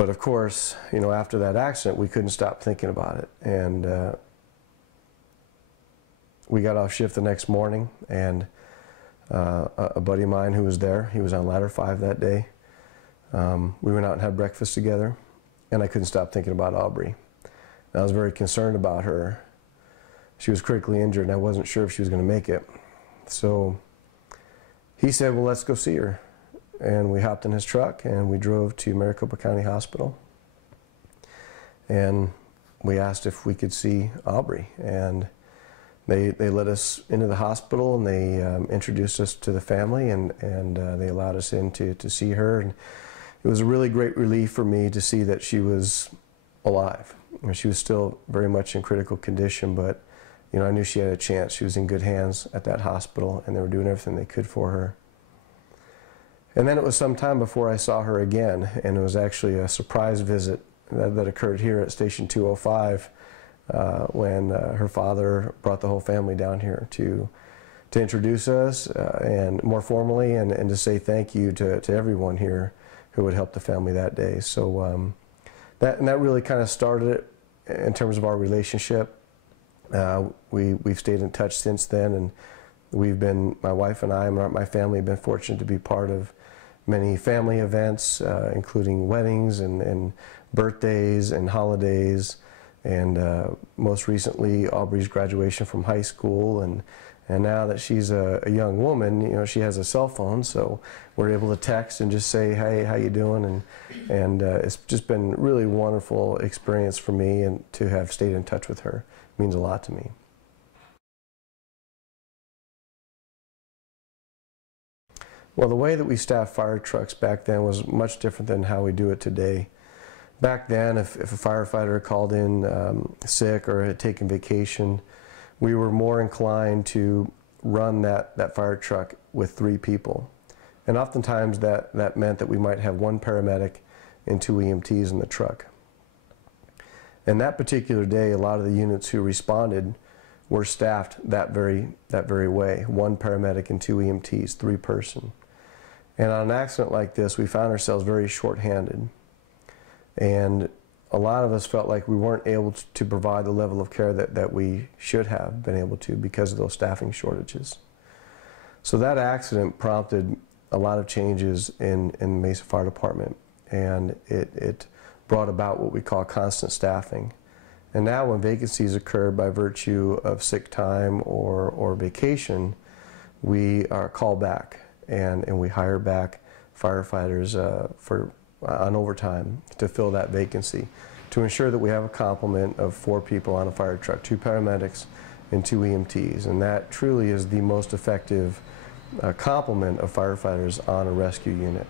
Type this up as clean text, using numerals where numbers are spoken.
But of course, you know, after that accident, we couldn't stop thinking about it. And we got off shift the next morning, and a buddy of mine who was there, he was on ladder 5 that day. We went out and had breakfast together, and I couldn't stop thinking about Aubrey. And I was very concerned about her. She was critically injured, and I wasn't sure if she was going to make it. So he said, well, let's go see her. And we hopped in his truck, and we drove to Maricopa County Hospital. And we asked if we could see Aubrey. And they let us into the hospital, and they introduced us to the family, and they allowed us in to see her. And it was a really great relief for me to see that she was alive. You know, she was still very much in critical condition, but you know, I knew she had a chance. She was in good hands at that hospital, and they were doing everything they could for her. And then it was some time before I saw her again, and it was actually a surprise visit that occurred here at Station 205 when her father brought the whole family down here to introduce us and more formally, and to say thank you to everyone here who would help the family that day. So that really kind of started it in terms of our relationship. We've stayed in touch since then, and we've been, my wife and I, my family, have been fortunate to be part of many family events, including weddings and birthdays and holidays, and most recently Aubrey's graduation from high school, and now that she's a young woman, you know, she has a cell phone, so we're able to text and just say, hey, how you doing? And it's just been a really wonderful experience for me, and to have stayed in touch with her means a lot to me. Well, the way that we staffed fire trucks back then was much different than how we do it today. Back then, if a firefighter called in sick or had taken vacation, we were more inclined to run that fire truck with 3 people. And oftentimes that meant that we might have 1 paramedic and 2 EMTs in the truck. And that particular day, a lot of the units who responded were staffed that very way. 1 paramedic and 2 EMTs, 3-person. And on an accident like this, we found ourselves very short-handed. And a lot of us felt like we weren't able to provide the level of care that we should have been able to because of those staffing shortages. So that accident prompted a lot of changes in the Mesa Fire Department, and it brought about what we call constant staffing. And now when vacancies occur by virtue of sick time or vacation, we are called back, and we hire back firefighters on overtime to fill that vacancy, to ensure that we have a complement of 4 people on a fire truck, 2 paramedics and 2 EMTs. And that truly is the most effective complement of firefighters on a rescue unit.